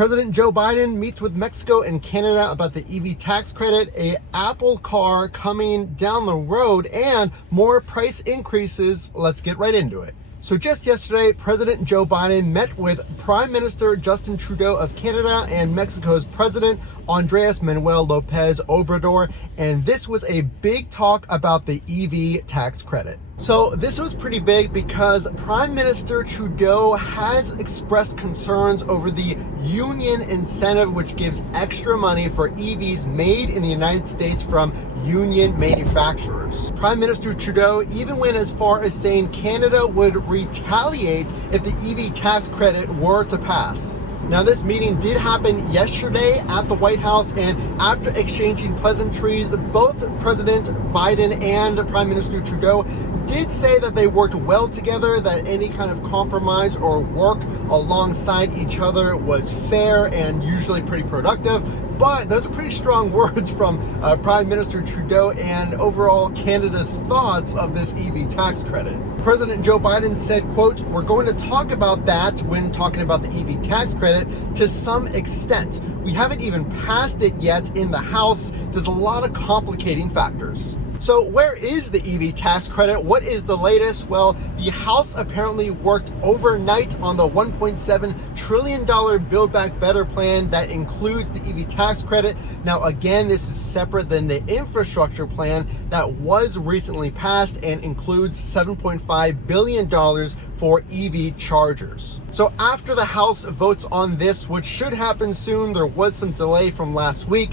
President Joe Biden meets with Mexico and Canada about the EV tax credit, a Apple car coming down the road, and more price increases. Let's get right into it. So just yesterday, President Joe Biden met with Prime Minister Justin Trudeau of Canada and Mexico's President Andrés Manuel López Obrador, and this was a big talk about the EV tax credit. So this was pretty big because Prime Minister Trudeau has expressed concerns over the union incentive, which gives extra money for EVs made in the United States from union manufacturers. Prime Minister Trudeau even went as far as saying Canada would retaliate if the EV tax credit were to pass. Now, this meeting did happen yesterday at the White House, and after exchanging pleasantries, both President Biden and Prime Minister Trudeau did say that they worked well together, that any kind of compromise or work alongside each other was fair and usually pretty productive. But those are pretty strong words from Prime Minister Trudeau and overall Canada's thoughts of this EV tax credit. President Joe Biden said, quote, "We're going to talk about that when talking about the EV tax credit to some extent. We haven't even passed it yet in the House. There's a lot of complicating factors." So where is the EV tax credit? What is the latest? Well, the House apparently worked overnight on the $1.7 trillion Build Back Better plan that includes the EV tax credit. Now, again, this is separate than the infrastructure plan that was recently passed and includes $7.5 billion for EV chargers. So after the House votes on this, which should happen soon, there was some delay from last week,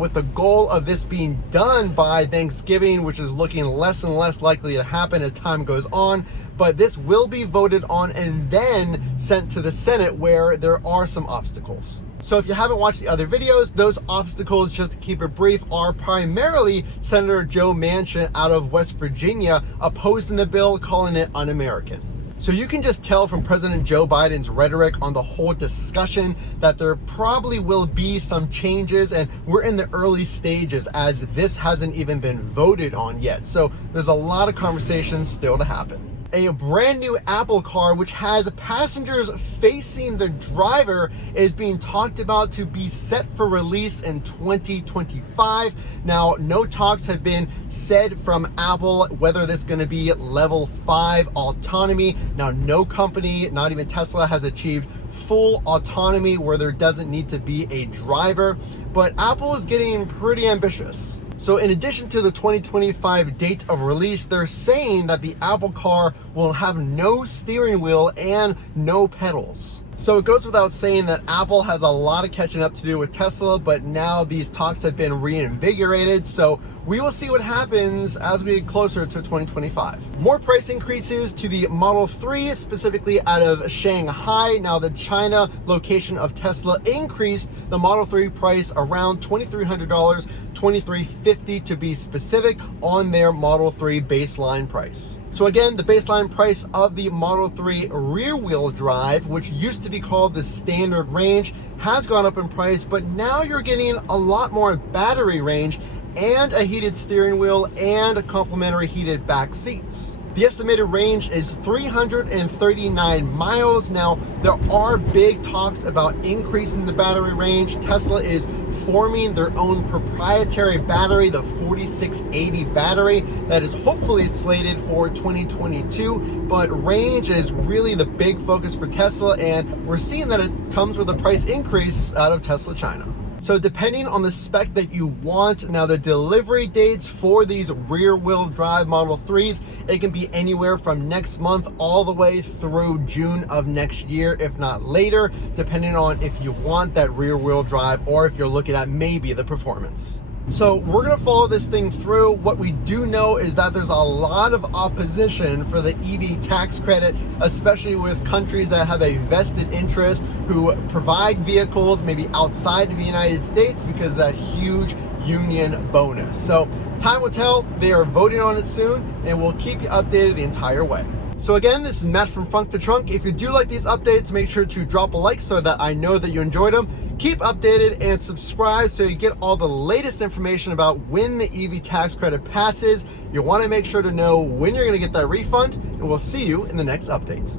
with the goal of this being done by Thanksgiving, which is looking less and less likely to happen as time goes on. But this will be voted on and then sent to the Senate, where there are some obstacles. So if you haven't watched the other videos, those obstacles, just to keep it brief, are primarily Senator Joe Manchin out of West Virginia opposing the bill, calling it un-American. So you can just tell from President Joe Biden's rhetoric on the whole discussion that there probably will be some changes, and we're in the early stages as this hasn't even been voted on yet. So there's a lot of conversations still to happen. A brand new Apple car, which has passengers facing the driver, is being talked about to be set for release in 2025. Now, no talks have been said from Apple whether this is going to be level 5 autonomy. Now, no company, not even Tesla, has achieved full autonomy where there doesn't need to be a driver, but Apple is getting pretty ambitious. So in addition to the 2025 date of release, they're saying that the Apple car will have no steering wheel and no pedals. So it goes without saying that Apple has a lot of catching up to do with Tesla, but now these talks have been reinvigorated. So we will see what happens as we get closer to 2025. More price increases to the Model 3, specifically out of Shanghai. Now, the China location of Tesla increased the Model 3 price around $2,300, $2,350 to be specific, on their Model 3 baseline price. So again, the baseline price of the Model 3 rear-wheel drive, which used to be called the standard range, has gone up in price, but now you're getting a lot more battery range and a heated steering wheel and complimentary heated back seats. The estimated range is 339 miles. Now, there are big talks about increasing the battery range. Tesla is forming their own proprietary battery, the 4680 battery, that is hopefully slated for 2022. But range is really the big focus for Tesla, and we're seeing that it comes with a price increase out of Tesla China. So depending on the spec that you want, now the delivery dates for these rear-wheel drive Model 3s, it can be anywhere from next month all the way through June of next year, if not later, depending on if you want that rear-wheel drive or if you're looking at maybe the performance. So we're going to follow this thing through. What we do know is that there's a lot of opposition for the EV tax credit, especially with countries that have a vested interest who provide vehicles maybe outside of the United States because of that huge union bonus. So time will tell. They are voting on it soon, and we'll keep you updated the entire way. So again, this is Matt from Funk to Trunk. If you do like these updates, make sure to drop a like so that I know that you enjoyed them. Keep updated and subscribe so you get all the latest information about when the EV tax credit passes. You want to make sure to know when you're going to get that refund, and we'll see you in the next update.